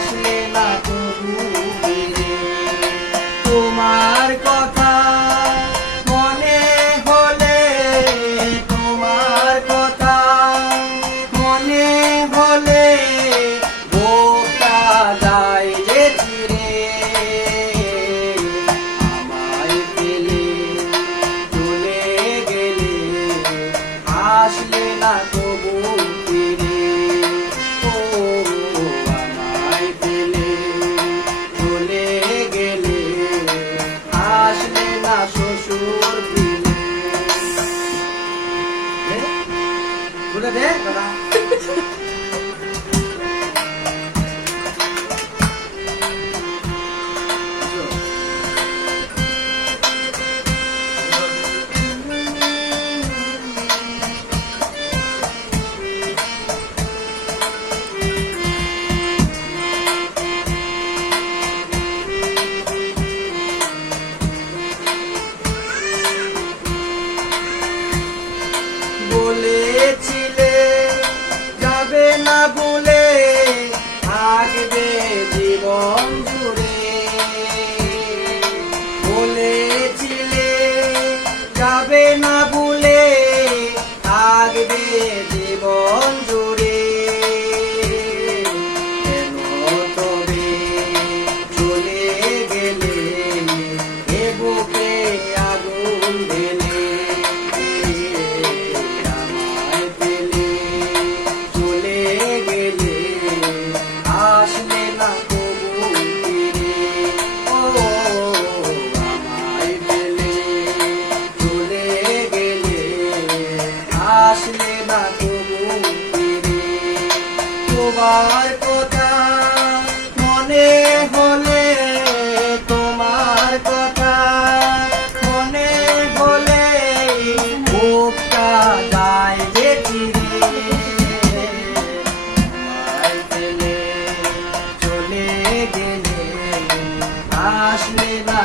আসলে না তবু ফিরে। তোমার কথা মনে হলে, তোমার কথা মনে হলে বুকটা যায় যে চিরে। আমায় ফেলে চলে গেলে আসলে না তবু ফিরে। ও আমায় ফেলে চলে গেলে আসলে না শ্বশুর ফিরে। বলে দে দাদা। বলেছিলে যাবে না ভুলে, থাকবে জীবন জুড়ে। বলেছিলে যাবে না ভুলে, থাকবে জীবন জুড়ে। কেন তবে চলে গেলে এ বুকে আগুন ঢেলে। আসলে না তবু ফিরে। ও আমায় ফেলে চলে গেলে আসলে না তবু ফিরে। তোমার কথা মনে হলে, তোমার কথা মনে হলে বুকটা যায় যে চিরে। আসলে না